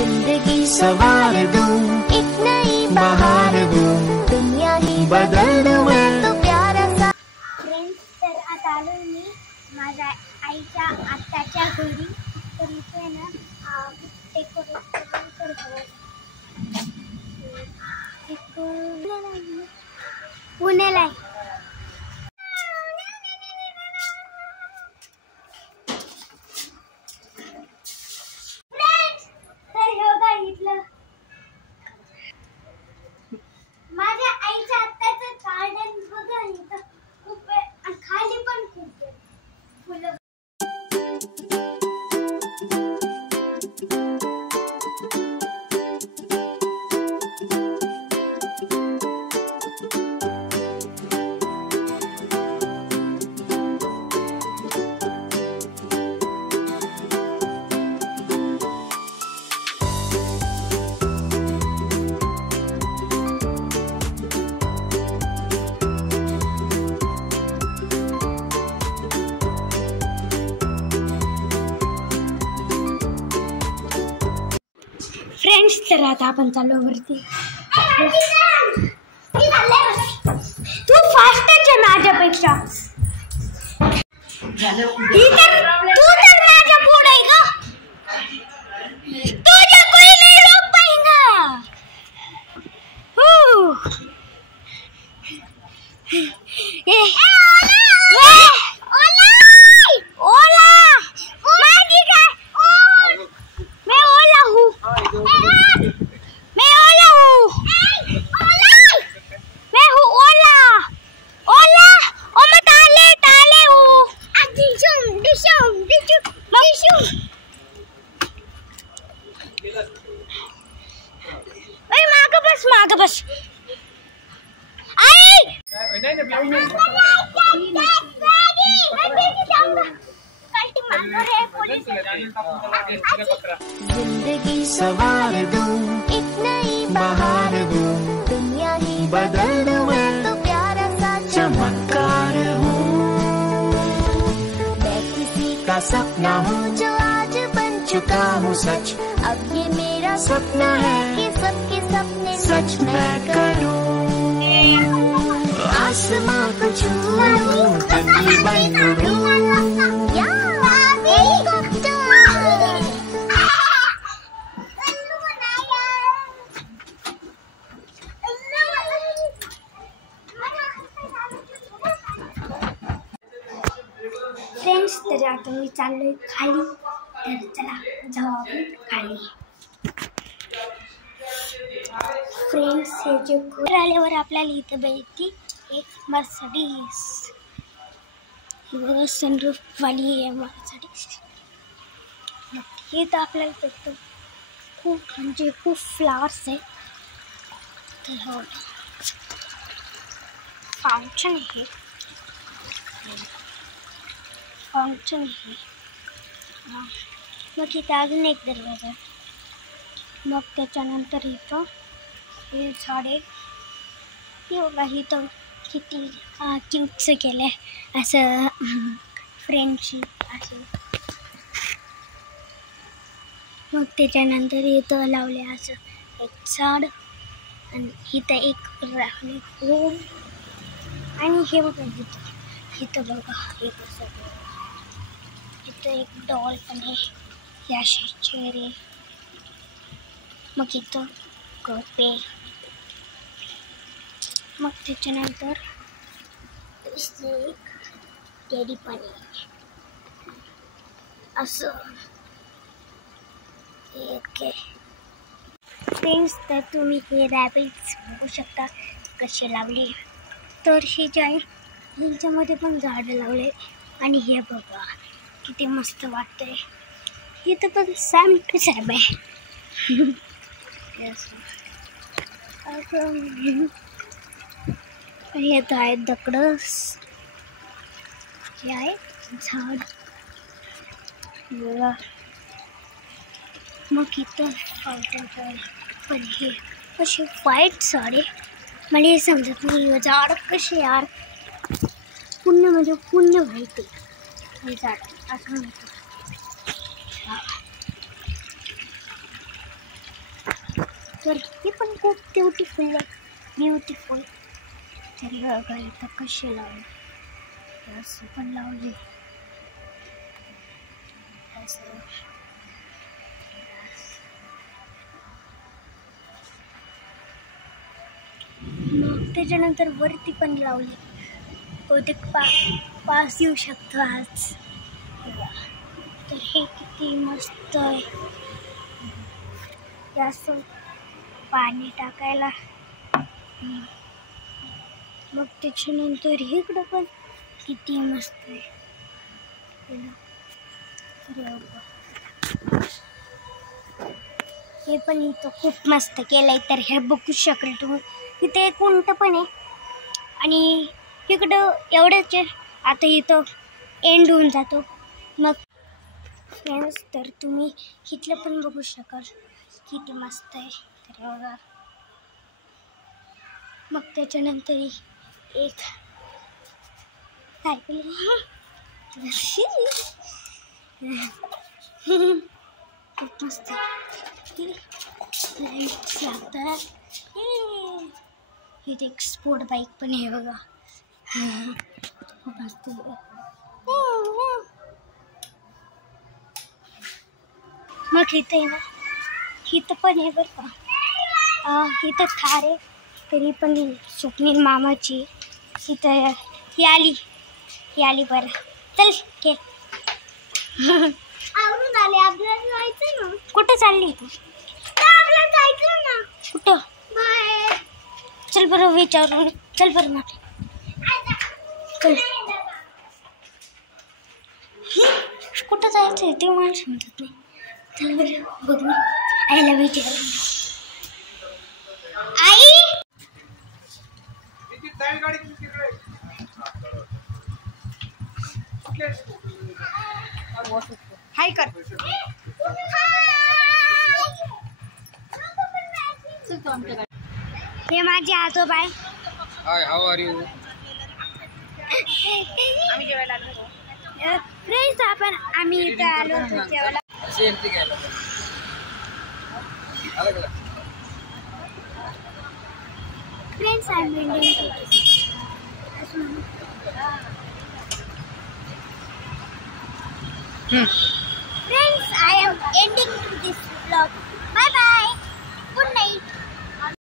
जिंदगी सवार दूं, एक नई बहार दूं, दुनिया ही बदल दूं मैं तो प्यारा सा। फ्रेंड्स, तर आता आलो मी माझ्या आईच्या आत्याच्या घरी. तर इथे ना डेकोरेशन करतो. पुण्याला आहे. माझ्या आईच्या आत्याचं गार्डन बघा, इथं खूप खाली पण खूप फुलं. फ्रेंड्स, तर आता आपण चाललो वरती. तू फास्टच आहे माझ्यापेक्षा. तू तर माझ्या पुढे आहे का? तुझे कोई नहीं रोक पाएगा. माग बस. जिंदगी सवार दूं, एक नई बहार दूं, दुनिया ही बदल दूं मैं तो प्यारा सा चमत्कार हूँ. मैं किसी का सपना हूँ जो आज बन चुका हूँ सच. अब ये मेरा सपना है कि सबके सपने सच मैं करूँ. आसमां को छूऊं, धरती बन उड़ूं. फ्रेंड्स, तर आता मी चाललोय खाली. तर चला जाऊ आपण खाली. फ्रेंड्स, हे जे घर आल्यावर आपल्याला इथं भेटती एक मर्सिडीज. ही बघा, सनरूफ वाली आहे मर्सिडीज. हे तर आपल्याला भेटतं. खूप म्हणजे खूप फ्लावर्स आहे. तर हो, फाउंटन आहे. फाउंटन आहे. मग इथं अजून एक दरवाजा. मग त्याच्यानंतर इथं हे झाडे. हे बघा, इथं किती क्यूटचं केलं आहे असं फ्रेंडशिप असे. मग त्याच्यानंतर इथं लावले असं एक झाड. आणि इथं एक राहणे रूम. आणि हे बघा, इथं बघा एक असं. इथं एक डॉल पण आहे. हे असे चेहरे. मग इथं कपे. मग त्याच्यानंतर एक टेडी पण आहे असं. ओके फ्रेंड्स, तर तुम्ही हे रॅबिट्स बघू शकता कसे लावले. तर हे जे आहे ह्यांच्यामध्ये पण झाडं लावले. आणि हे बघा किती मस्त वाटतंय. हे तर पण सॅम टू सॅम आहे. हे तर आहेत दकडस. हे आहे झाड बघा. मग इथं फाउंटन पण हे असे व्हाईट साडे. मला हे समजत नाही झाड कसे यार. पूर्ण म्हणजे पूर्ण व्हाईट आहे झाड. असं तर ही पण खूप ब्युटिफुल आहे. तरी बघा इथं कसे लावले, असं पण लावले. मग त्याच्यानंतर वरती पण लावले. बहुतेक पास येऊ शकतो आज. तर हे किती मस्त आहे. असं पाणी टाकायला. मग त्याच्यानंतर इकडं पण किती मस्त आहे. हे पण इथं खूप मस्त केलंय. तर हे बघू शकाल तुम्ही. इथे एक उंट पण आहे आणि इकडं एवढंच आहे. आता इथं एंड होऊन जातो. मग फ्रेंड्स तर तुम्ही इथलं पण बघू शकाल किती मस्त आहे. तर बघा. मग त्याच्यानंतर एक काय खूप मस्त लाईट्स लागतात. इथे एक स्पोर्ट बाईक पण आहे बघा. खूप मस्त. मग इथे आहे ना, इथं पण आहे बरं का. इथं थार आहे. तरी पण स्वप्नील मामाची. इथं ही आली बरं. चल के आवरून आले. आपल्याला जायचं ना. कुठं चालली तू? आपल्याला जायचं ना. कुठं? बाहेर. चल बरं विचारून. चल बरं ना. चल. कुठं जायचं ते मला समजत नाही. चल बरं बघ ना. आईला विचार. आई हाय कर. हे माझे आजोबा आहे. हाय, हाऊ आर यू? आम्ही जेवायला आलो होतो. फ्रेंड्स आम्ही इथे आलो होतो जेवायला. सेल्फी घ्यायला आलं का? Friends, I'm ending. Friends, I am ending this vlog.